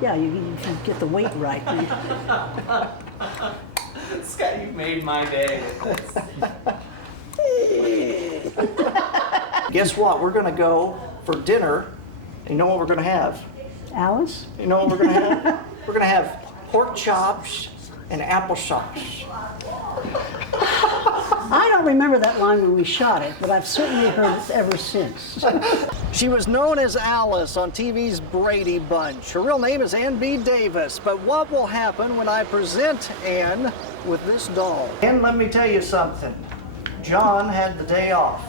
Yeah, you get the weight right. Scott, you've made my day with this. Guess what? We're going to go for dinner. You know what we're going to have? Alice? You know what we're going to have? We're going to have pork chops and applesauce. I don't remember that line when we shot it, but I've certainly heard it ever since. She was known as Alice on TV's Brady Bunch. Her real name is Ann B. Davis. But what will happen when I present Ann with this doll? And let me tell you something. John had the day off.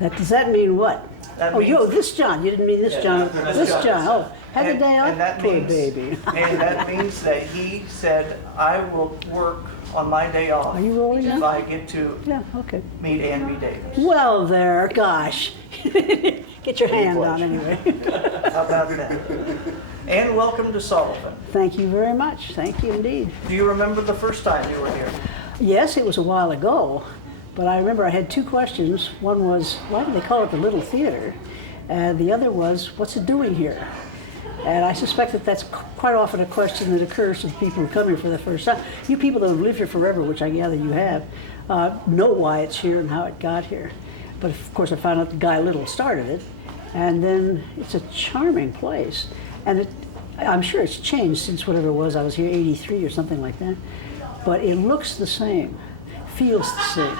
Does that mean what? That Oh, means, this John. You didn't mean this John. This John. Oh, had the day off? And that Poor means, baby. And that means that he said, I will work on my day off. Are you rolling if now? I get to Yeah, okay. meet Ann B. Davis. Well, there, gosh. Get your hand on anyway. How about that? And welcome to Sullivan. Thank you very much. Thank you indeed. Do you remember the first time you were here? Yes, it was a while ago, but I remember I had two questions. One was, why do they call it the Little Theatre? And the other was, what's it doing here? And I suspect that that's quite often a question that occurs to the people who come here for the first time. You people that have lived here forever, which I gather you have, know why it's here and how it got here. But of course I found out the guy Little started it, and then it's a charming place. And I'm sure it's changed since whatever it was, I was here 83 or something like that. But it looks the same, feels the same.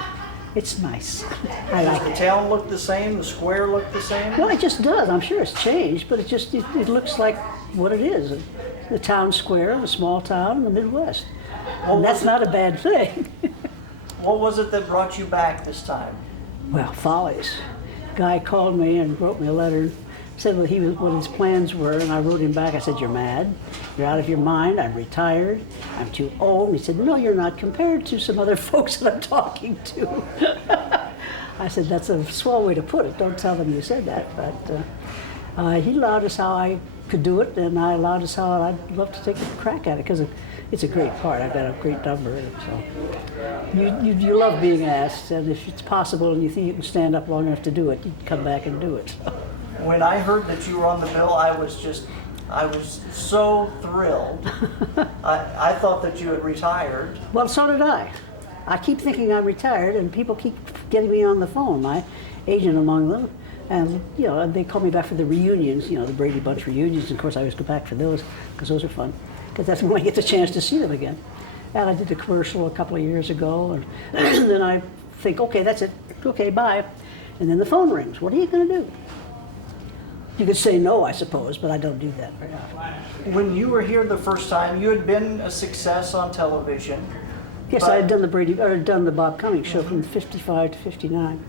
It's nice. I like Does the it. town look the same? The square look the same? Well, it just does. I'm sure it's changed, but it looks like what it is. The town square of a small town in the Midwest. And that's not a bad thing. What was it that brought you back this time? Well, Follies. Guy called me and wrote me a letter, said what his plans were, and I wrote him back. I said, you're mad, you're out of your mind, I'm retired, I'm too old. And he said, no, you're not, compared to some other folks that I'm talking to. I said, that's a swell way to put it. Don't tell them you said that. But he allowed us how I could do it, and I allowed us how I'd love to take a crack at it, because it's a great part. I've got a great number in it. So you love being asked, and if it's possible and you think you can stand up long enough to do it, you can come back and do it. When I heard that you were on the bill, I was so thrilled. I thought that you had retired. Well, so did I. I keep thinking I'm retired, and people keep getting me on the phone, my agent among them. And, they call me back for the reunions, the Brady Bunch reunions. And of course, I always go back for those, because those are fun. Because that's when I get the chance to see them again. And I did a commercial a couple of years ago, and then I think, okay, that's it. Okay, bye. And then the phone rings. What are you going to do? You could say no, I suppose, but I don't do that very often. When you were here the first time, you had been a success on television. Yes, I had done the Bob Cummings show from 55 to 59.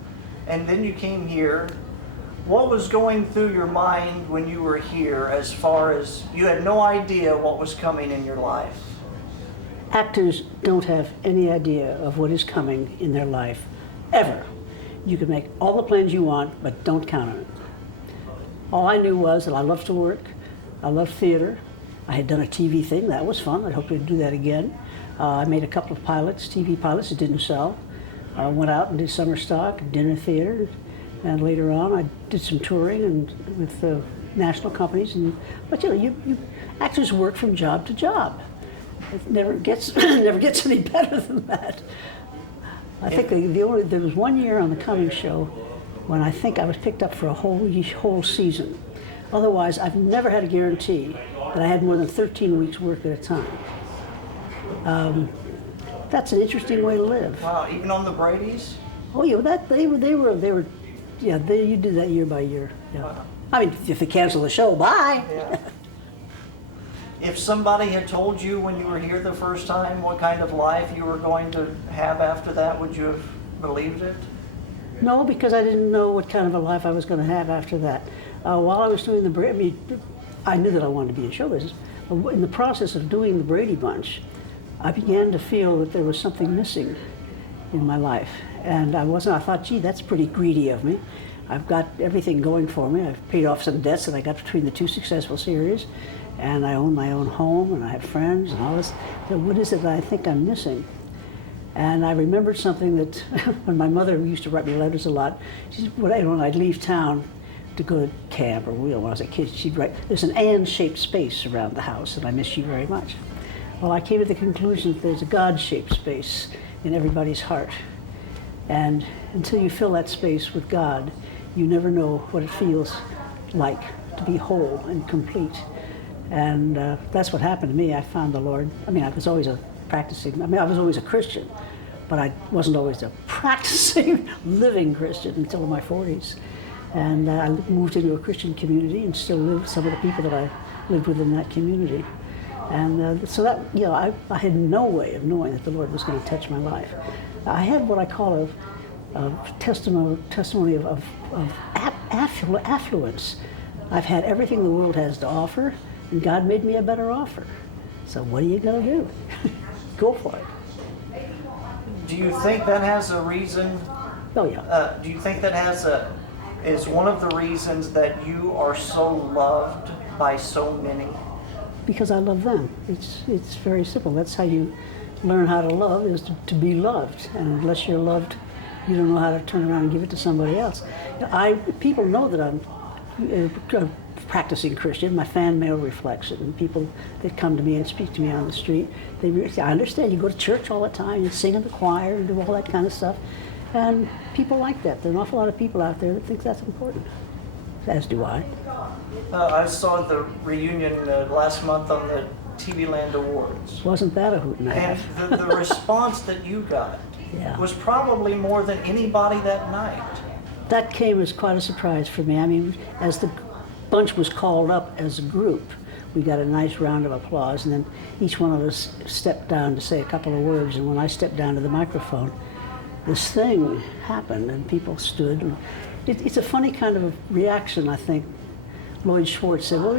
And then you came here. What was going through your mind when you were here, as far as you had no idea what was coming in your life? Actors don't have any idea of what is coming in their life, ever. You can make all the plans you want, but don't count on it. All I knew was that I loved to work, I loved theater. I had done a TV thing, that was fun. I'd hope to do that again. I made a couple of pilots, TV pilots that didn't sell. I went out and did summer stock, dinner theater, and later on I did some touring and with national companies. But you actors work from job to job. It never gets any better than that. I think there was 1 year on the Cummings show when I think I was picked up for a whole season. Otherwise, I've never had a guarantee that I had more than 13 weeks work at a time. That's an interesting way to live. Wow, even on the Bradys? Oh yeah, you do that year by year. Yeah. Wow. I mean, if they cancel the show, bye. Yeah. If somebody had told you when you were here the first time what kind of life you were going to have after that, would you have believed it? No, because I didn't know what kind of a life I was going to have after that. While I was doing I knew that I wanted to be in show business. In the process of doing the Brady Bunch, I began to feel that there was something missing in my life. And I thought, gee, that's pretty greedy of me. I've got everything going for me. I've paid off some debts that I got between the two successful series, and I own my own home, and I have friends and all this. So what is it that I think I'm missing? And I remembered something that when my mother used to write me letters a lot, she said, when I'd leave town, to go to camp, or when I was a kid, she'd write, there's an Ann-shaped space around the house, and I miss you very much. Well, I came to the conclusion that there's a God-shaped space in everybody's heart. And until you fill that space with God, you never know what it feels like to be whole and complete. And that's what happened to me. I found the Lord. I mean, I was always I was always a Christian, but I wasn't always a practicing, living Christian until my 40s. And I moved into a Christian community and still live with some of the people that I lived with in that community. And so that, you know, I had no way of knowing that the Lord was going to touch my life. I had what I call a testimony of affluence. I've had everything the world has to offer, and God made me a better offer. So what are you going to do? Go for it. Do you think that has a reason? Oh, yeah. Do you think that is one of the reasons that you are so loved by so many? Because I love them. It's very simple. That's how you learn how to love, is to be loved. And unless you're loved, you don't know how to turn around and give it to somebody else. People know that I'm a practicing Christian. My fan mail reflects it. And people that come to me and speak to me on the street, they say, I understand you go to church all the time, you sing in the choir and do all that kind of stuff. And people like that. There are an awful lot of people out there that think that's important, as do I. I saw the reunion last month on the TVland Awards. Wasn't that a hoot and a And half? the response that you got Yeah. was probably more than anybody that night. That came as quite a surprise for me. I mean, as the bunch was called up as a group, we got a nice round of applause, and then each one of us stepped down to say a couple of words, and when I stepped down to the microphone, this thing happened, and people stood. And it's a funny kind of a reaction, I think. Lloyd Schwartz said, well,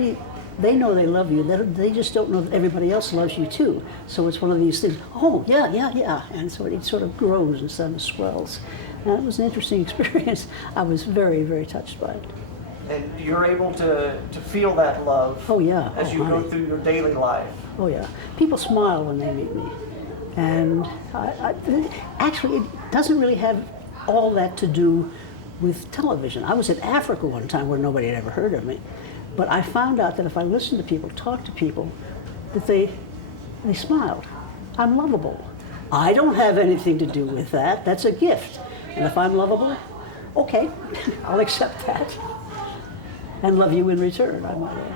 they know they love you. They just don't know that everybody else loves you too. So it's one of these things, oh, yeah. And so it sort of grows and sort of swells. And it was an interesting experience. I was very, very touched by it. And you're able to feel that love Oh, yeah. as you go through your daily life. Oh, yeah. People smile when they meet me. And actually, it doesn't really have all that to do with television. I was in Africa one time where nobody had ever heard of me. But I found out that if I listened to people, talked to people, that they smiled. I'm lovable. I don't have anything to do with that. That's a gift. And if I'm lovable, okay, I'll accept that. And love you in return, I might add.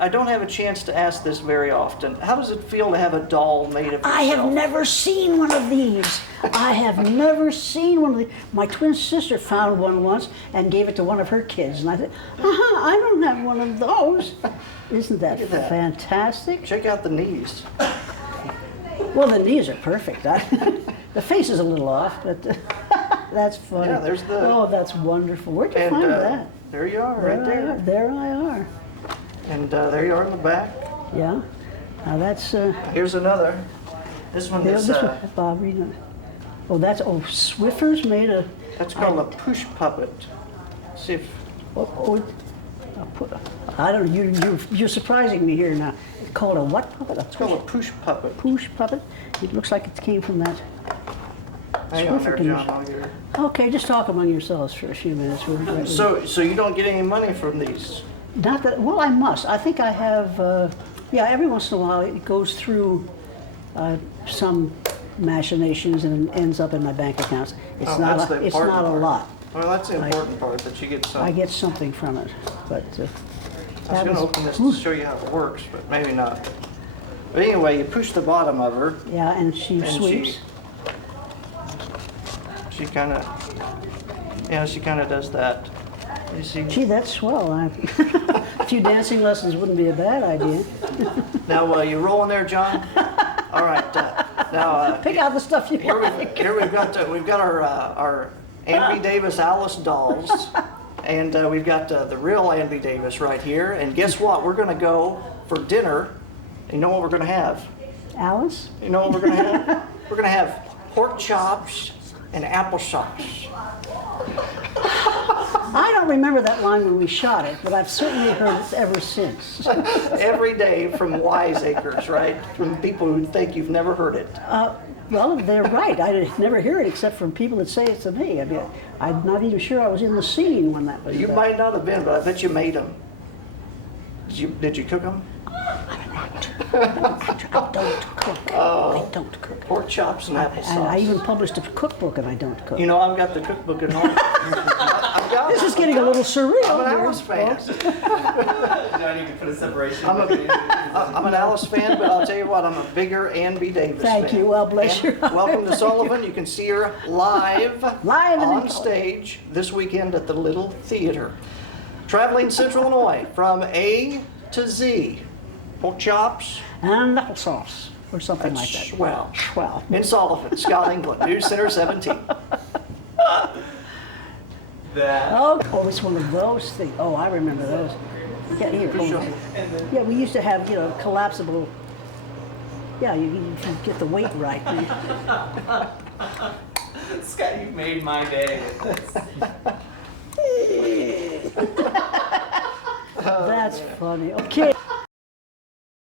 I don't have a chance to ask this very often. How does it feel to have a doll made of yourself? I have never seen one of these. I have never seen one of these. My twin sister found one once and gave it to one of her kids. And I said, I don't have one of those. Isn't that fantastic? Check out the knees. Well, the knees are perfect. The face is a little off, but that's funny. Yeah, there's the... Oh, that's wonderful. Where'd you find that? There you are, right there. There I are. And there you are in the back. Yeah. Now that's... Here's another. This one is... Bob, read it. Oh, Swiffer's made a... That's called a push puppet. See if... I don't know, you're surprising me here now. It's called a what puppet? It's called a push puppet. Push puppet? It looks like it came from that. Hang on there, John. Okay, just talk among yourselves for a few minutes. So you don't get any money from these? Not that, well, I must. I think I have, every once in a while it goes through some machinations and ends up in my bank accounts. It's not a lot. Well, that's the important part, that you get some. I get something from it, but I was going to open this to show you how it works, but maybe not. But anyway, you push the bottom of her. Yeah, and she sweeps. She kind of does that. You see? Gee, that's swell. A few dancing lessons wouldn't be a bad idea. Now, you rolling there, John? All right. Now, pick out the stuff you like. Here we've got our Ann B. Davis Alice dolls, and we've got the real Ann B. Davis right here. And guess what? We're going to go for dinner. You know what we're going to have? Alice? You know what we're going to have? We're going to have pork chops and applesauce. I don't remember that line when we shot it, but I've certainly heard it ever since. Every day from wiseacres, right? From people who think you've never heard it. Well, they're right. I never hear it except from people that say it to me. I mean, I'm not even sure I was in the scene when that was You done. might not have been, but I bet you made them. Did you cook them? I don't cook. I don't cook. Pork chops and applesauce. And I even published a cookbook, and I don't cook. You know, I've got the cookbook at home. This is getting a little surreal. I'm an here, Alice fan. folks. Do I need to put a separation? I'm an Alice fan, but I'll tell you what, I'm a bigger Ann B. Davis fan. Thank you. Well, bless And your heart. welcome to Sullivan. You can see her live Live and in on color. stage this weekend at the Little Theatre. Traveling Central Illinois from A to Z. Pork chops. And applesauce, or something like that. Swell. Well, In Sullivan, Scott, England, News Center 17. That. oh, it's one of those things. Oh, I remember those. Yeah, here. hold on. Yeah, we used to have, collapsible. Yeah, you get the weight right. Scott, you've made my day with this. That's funny. Okay.